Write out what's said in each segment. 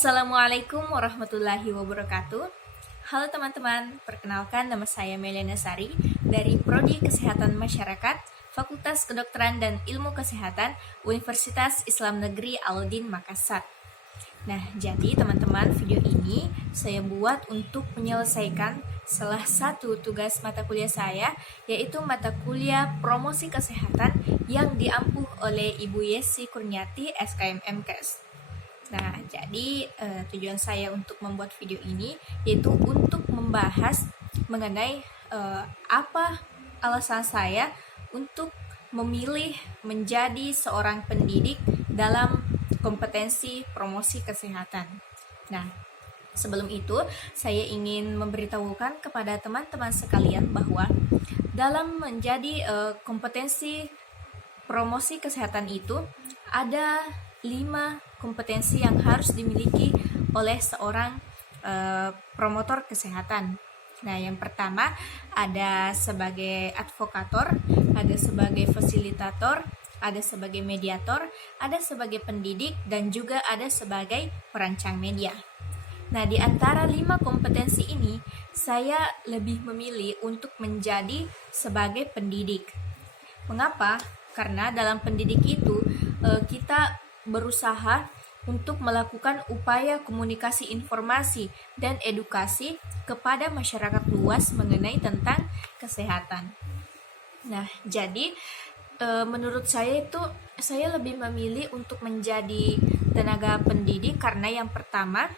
Assalamualaikum warahmatullahi wabarakatuh. Halo teman-teman, perkenalkan nama saya Meliana Sari dari Prodi Kesehatan Masyarakat, Fakultas Kedokteran dan Ilmu Kesehatan, Universitas Islam Negeri Al-Din Makassar. Nah, jadi teman-teman, video ini saya buat untuk menyelesaikan salah satu tugas mata kuliah saya, yaitu mata kuliah Promosi Kesehatan yang diampuh oleh Ibu Yesi Kurniati, SKM MKes. Nah, jadi tujuan saya untuk membuat video ini yaitu untuk membahas mengenai apa alasan saya untuk memilih menjadi seorang pendidik dalam kompetensi promosi kesehatan. Nah, sebelum itu saya ingin memberitahukan kepada teman-teman sekalian bahwa dalam menjadi kompetensi promosi kesehatan itu ada 5 kompetensi yang harus dimiliki oleh seorang promotor kesehatan. Nah, yang pertama ada sebagai advokator, ada sebagai fasilitator, ada sebagai mediator, ada sebagai pendidik, dan juga ada sebagai perancang media. Nah, di antara 5 kompetensi ini, saya lebih memilih untuk menjadi sebagai pendidik. Mengapa? Karena dalam pendidik itu kita berusaha untuk melakukan upaya komunikasi informasi dan edukasi kepada masyarakat luas mengenai tentang kesehatan. Nah, jadi menurut saya itu saya lebih memilih untuk menjadi tenaga pendidik karena yang pertama,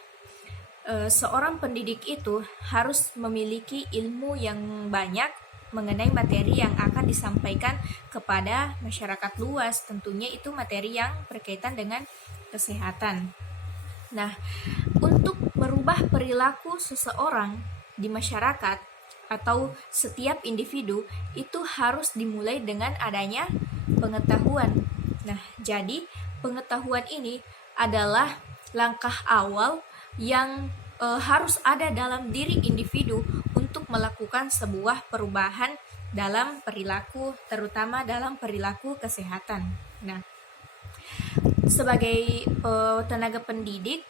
seorang pendidik itu harus memiliki ilmu yang banyak mengenai materi yang akan disampaikan kepada masyarakat luas. Tentunya itu materi yang berkaitan dengan kesehatan. Nah, untuk merubah perilaku seseorang di masyarakat atau setiap individu itu harus dimulai dengan adanya pengetahuan. Nah, jadi pengetahuan ini adalah langkah awal yang harus ada dalam diri individu untuk melakukan sebuah perubahan dalam perilaku, terutama dalam perilaku kesehatan. Nah, sebagai tenaga pendidik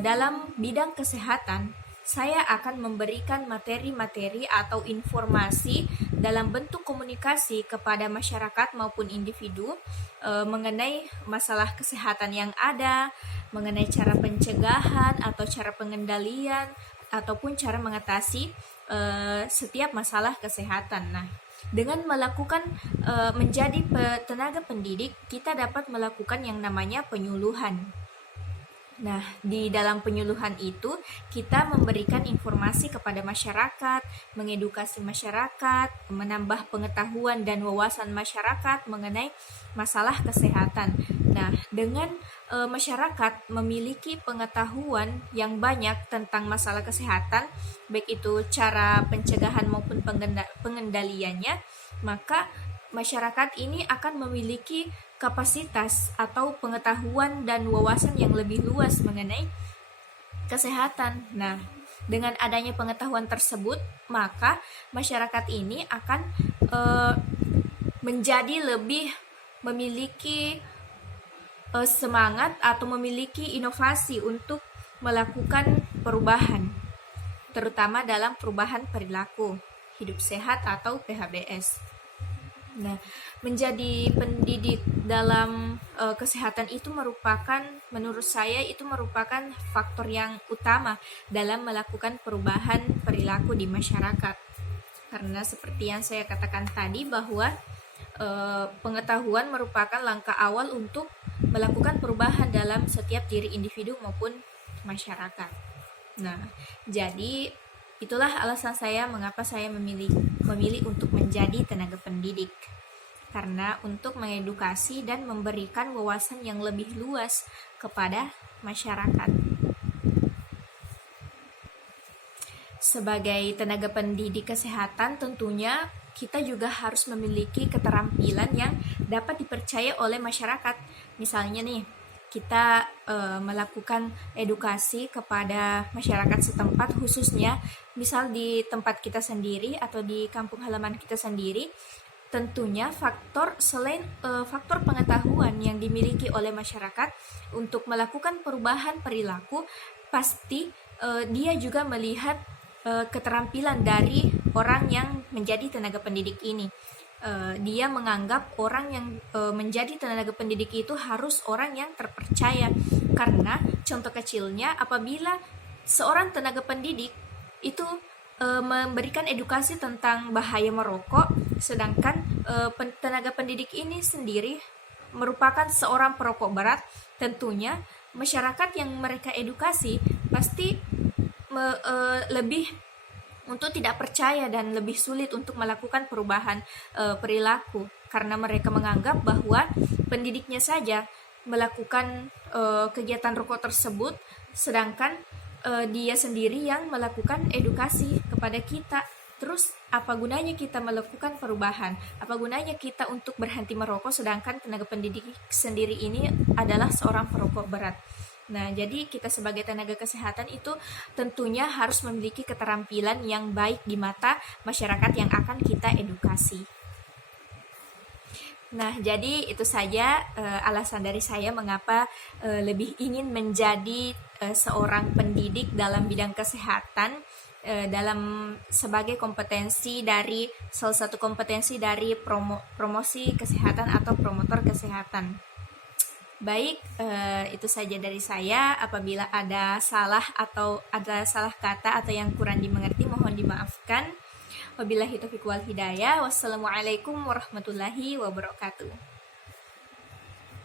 dalam bidang kesehatan, saya akan memberikan materi-materi atau informasi dalam bentuk komunikasi kepada masyarakat maupun individu mengenai masalah kesehatan yang ada, mengenai cara pencegahan atau cara pengendalian ataupun cara mengatasi setiap masalah kesehatan. Nah, dengan melakukan menjadi tenaga pendidik, kita dapat melakukan yang namanya penyuluhan. Nah, di dalam penyuluhan itu kita memberikan informasi kepada masyarakat, mengedukasi masyarakat, menambah pengetahuan dan wawasan masyarakat mengenai masalah kesehatan. Nah, dengan masyarakat memiliki pengetahuan yang banyak tentang masalah kesehatan, baik itu cara pencegahan maupun pengendaliannya, maka masyarakat ini akan memiliki kapasitas atau pengetahuan dan wawasan yang lebih luas mengenai kesehatan. Nah, dengan adanya pengetahuan tersebut, maka masyarakat ini akan menjadi lebih memiliki semangat atau memiliki inovasi untuk melakukan perubahan, terutama dalam perubahan perilaku hidup sehat atau PHBS. Nah, menjadi pendidik dalam kesehatan itu menurut saya itu merupakan faktor yang utama dalam melakukan perubahan perilaku di masyarakat. Karena seperti yang saya katakan tadi bahwa pengetahuan merupakan langkah awal untuk melakukan perubahan dalam setiap diri individu maupun masyarakat. Nah, jadi itulah alasan saya mengapa saya memilih untuk menjadi tenaga pendidik. Karena untuk mengedukasi dan memberikan wawasan yang lebih luas kepada masyarakat. Sebagai tenaga pendidik kesehatan, tentunya kita juga harus memiliki keterampilan yang dapat dipercaya oleh masyarakat. Misalnya nih, kita melakukan edukasi kepada masyarakat setempat, khususnya misal di tempat kita sendiri atau di kampung halaman kita sendiri, tentunya faktor pengetahuan yang dimiliki oleh masyarakat untuk melakukan perubahan perilaku, pasti dia juga melihat keterampilan dari orang yang menjadi tenaga pendidik ini. Dia menganggap orang yang menjadi tenaga pendidik itu harus orang yang terpercaya, karena contoh kecilnya apabila seorang tenaga pendidik itu memberikan edukasi tentang bahaya merokok, sedangkan tenaga pendidik ini sendiri merupakan seorang perokok berat, tentunya masyarakat yang mereka edukasi pasti lebih untuk tidak percaya dan lebih sulit untuk melakukan perubahan perilaku, karena mereka menganggap bahwa pendidiknya saja melakukan kegiatan rokok tersebut, sedangkan dia sendiri yang melakukan edukasi kepada kita. Terus apa gunanya kita melakukan perubahan? Apa gunanya kita untuk berhenti merokok sedangkan tenaga pendidik sendiri ini adalah seorang perokok berat? Nah, jadi kita sebagai tenaga kesehatan itu tentunya harus memiliki keterampilan yang baik di mata masyarakat yang akan kita edukasi. Nah, jadi itu saja alasan dari saya mengapa lebih ingin menjadi seorang pendidik dalam bidang kesehatan, dalam sebagai salah satu kompetensi dari promosi kesehatan atau promotor kesehatan. Baik, itu saja dari saya. Apabila ada salah kata atau yang kurang dimengerti, mohon dimaafkan. Wabillahi taufiq wal hidayah. Wassalamualaikum warahmatullahi wabarakatuh.